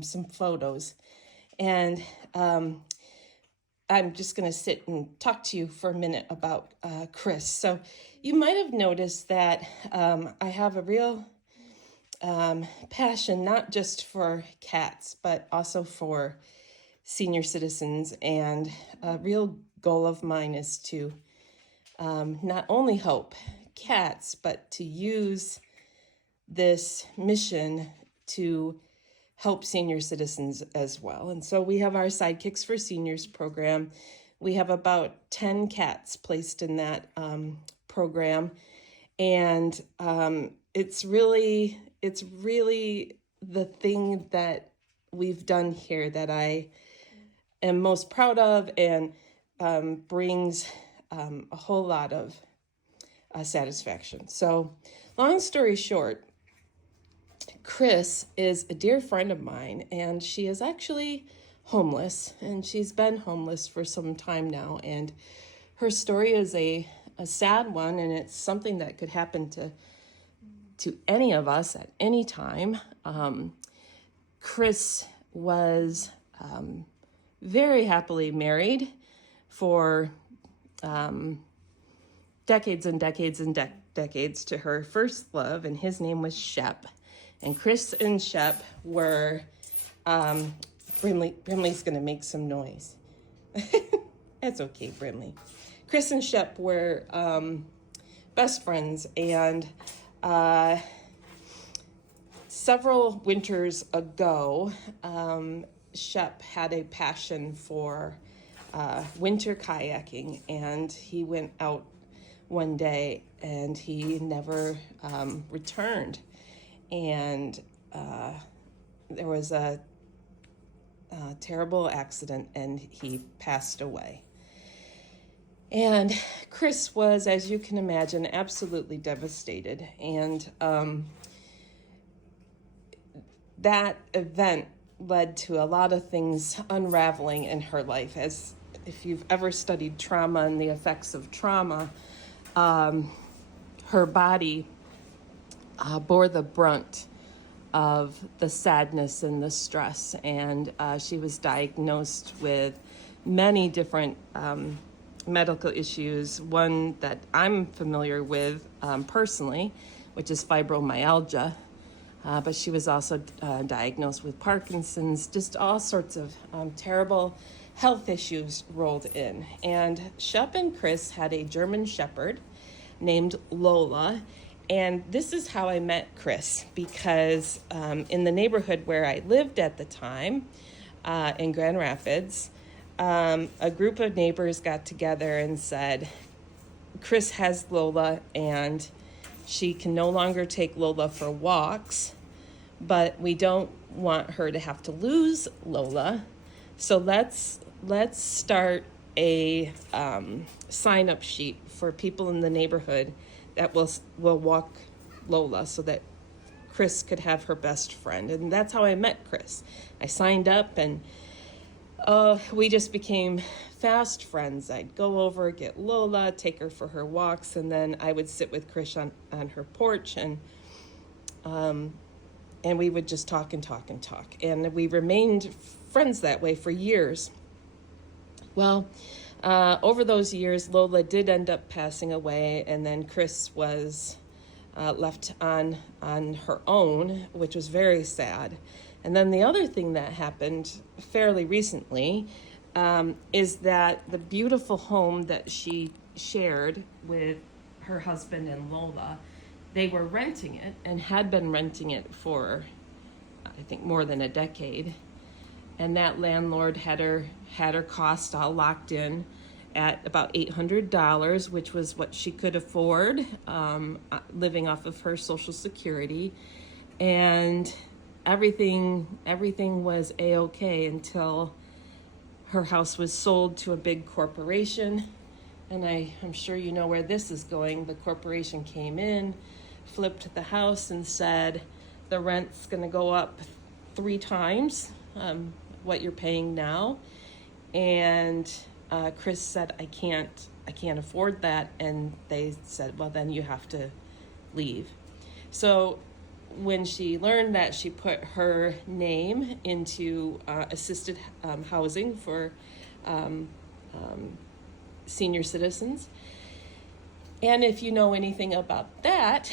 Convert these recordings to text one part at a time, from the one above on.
some photos. And I'm just going to sit and talk to you for a minute about Kris. So you might have noticed that I have a real passion, not just for cats, but also for senior citizens. And a real goal of mine is to not only help cats, but to use this mission to help senior citizens as well. And so we have our Sidekicks for Seniors program. We have about 10 cats placed in that program. And it's really the thing that we've done here that I am most proud of and brings a whole lot of satisfaction. So long story short, Kris is a dear friend of mine, and she is actually homeless, and she's been homeless for some time now. And her story is a sad one, and it's something that could happen to any of us at any time. Kris was very happily married for decades and decades and decades to her first love, and his name was Shep. And Kris and Shep were, Brimley's going to make some noise. That's okay, Brimley. Kris and Shep were best friends, and several winters ago, Shep had a passion for winter kayaking, and he went out one day and he never returned. And there was a terrible accident, and he passed away. And Kris was, as you can imagine, absolutely devastated. And that event led to a lot of things unraveling in her life. As if you've ever studied trauma and the effects of trauma, her body bore the brunt of the sadness and the stress, and she was diagnosed with many different medical issues. One that I'm familiar with personally, which is fibromyalgia, but she was also diagnosed with Parkinson's, just all sorts of terrible health issues rolled in. And Shep and Kris had a German Shepherd named Lola. And this is how I met Kris, because in the neighborhood where I lived at the time, in Grand Rapids, a group of neighbors got together and said, Kris has Lola, and she can no longer take Lola for walks, but we don't want her to have to lose Lola. So let's start a sign-up sheet for people in the neighborhood that will walk Lola, so that Kris could have her best friend. And that's how I met Kris. I signed up, and we just became fast friends. I'd go over, get Lola, take her for her walks, and then I would sit with Kris on her porch, and we would just talk and talk and talk. And we remained friends that way for years. Well, over those years, Lola did end up passing away, and then Kris was left on her own, which was very sad. And then the other thing that happened fairly recently is that the beautiful home that she shared with her husband and Lola, they were renting it and had been renting it for, I think, more than a decade. And that landlord had her cost all locked in at about $800, which was what she could afford, living off of her Social Security. And everything was A-okay until her house was sold to a big corporation. And I'm sure you know where this is going. The corporation came in, flipped the house, and said the rent's going to go up 3 times what you're paying now. And Kris said, I can't afford that. And they said, well, then you have to leave. So when she learned that, she put her name into assisted housing for senior citizens. And if you know anything about that,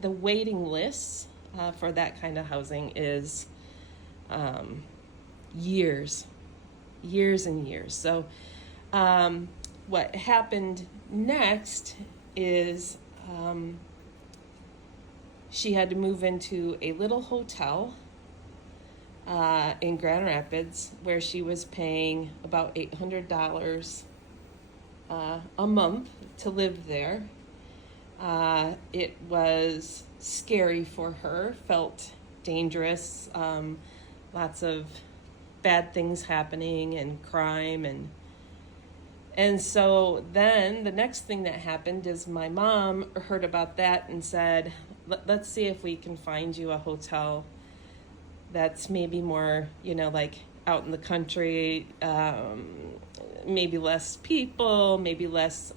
the waiting lists for that kind of housing is years and years. So what happened next is she had to move into a little hotel in Grand Rapids where she was paying about $800 a month to live there. It was scary for her, felt dangerous, lots of bad things happening and crime, and so then the next thing that happened is my mom heard about that and said, let's see if we can find you a hotel that's maybe more, like out in the country, maybe less people, maybe less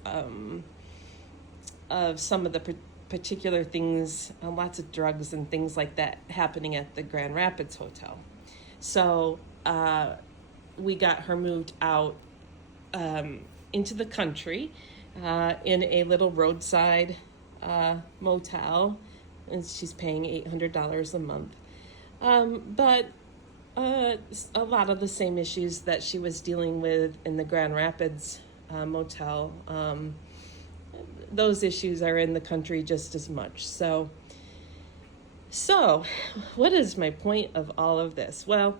of some of the particular things, lots of drugs and things like that happening at the Grand Rapids Hotel. So we got her moved out into the country in a little roadside motel, and she's paying $800 a month. But a lot of the same issues that she was dealing with in the Grand Rapids motel, those issues are in the country just as much. So what is my point of all of this? Well,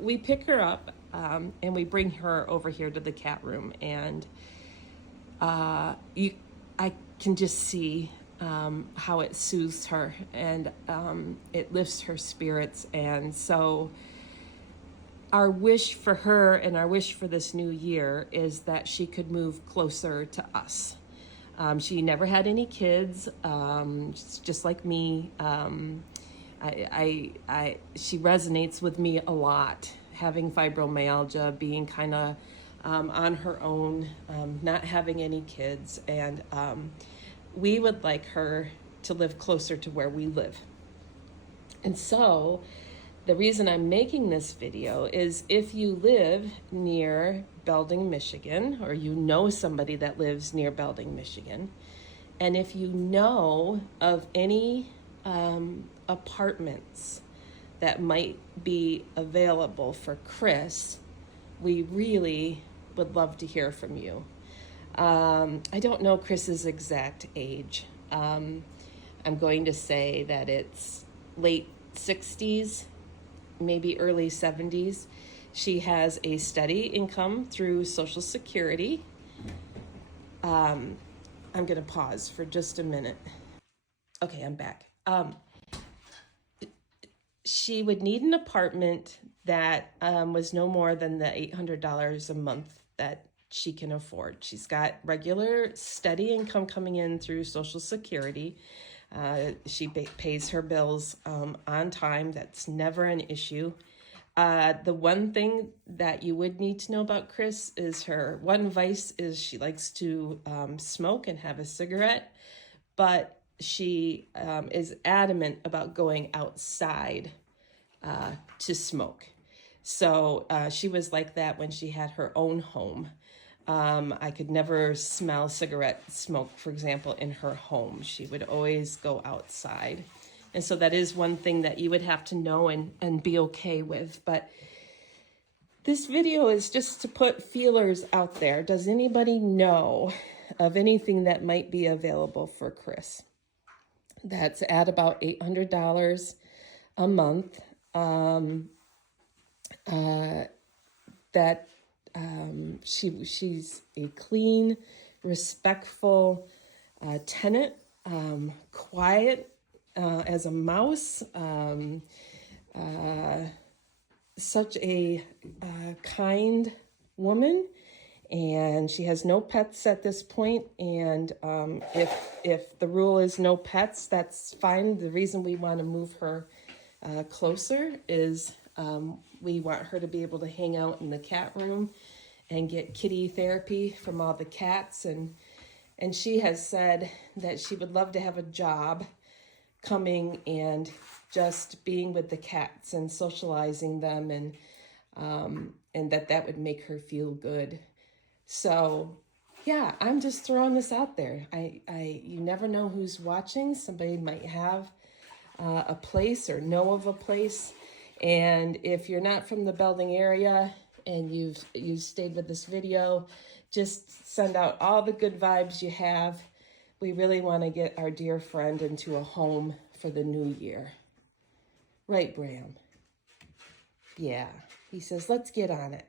we pick her up and we bring her over here to the cat room, and I can just see how it soothes her, and it lifts her spirits. And so our wish for her and our wish for this new year is that she could move closer to us. She never had any kids, just like me. She resonates with me a lot, having fibromyalgia, being kind of on her own, not having any kids, and we would like her to live closer to where we live. And so the reason I'm making this video is if you live near Belding, Michigan, or you know somebody that lives near Belding, Michigan, and if you know of any apartments that might be available for Kris, we really would love to hear from you. I don't know Kris's exact age. I'm going to say that it's late 60s, maybe early 70s. She has a steady income through Social Security. I'm going to pause for just a minute. Okay, I'm back. She would need an apartment that was no more than the $800 a month that she can afford. She's got regular steady income coming in through Social Security. She pays her bills on time. That's never an issue. The one thing that you would need to know about Kris is her one vice is she likes to smoke and have a cigarette, but she is adamant about going outside to smoke. So she was like that when she had her own home. I could never smell cigarette smoke, for example, in her home. She would always go outside. And so that is one thing that you would have to know and be okay with. But this video is just to put feelers out there. Does anybody know of anything that might be available for Kris? That's at about $800 a month. She's a clean, respectful tenant, quiet as a mouse, such a kind woman, and she has no pets at this point. And if the rule is no pets, that's fine. The reason we want to move her closer is we want her to be able to hang out in the cat room and get kitty therapy from all the cats. And she has said that she would love to have a job coming and just being with the cats and socializing them, and that would make her feel good. So yeah, I'm just throwing this out there. You never know who's watching. Somebody might have a place or know of a place. And if you're not from the Belding area and you've stayed with this video, just send out all the good vibes you have. We really want to get our dear friend into a home for the new year. Right, Bram? Yeah. He says, let's get on it.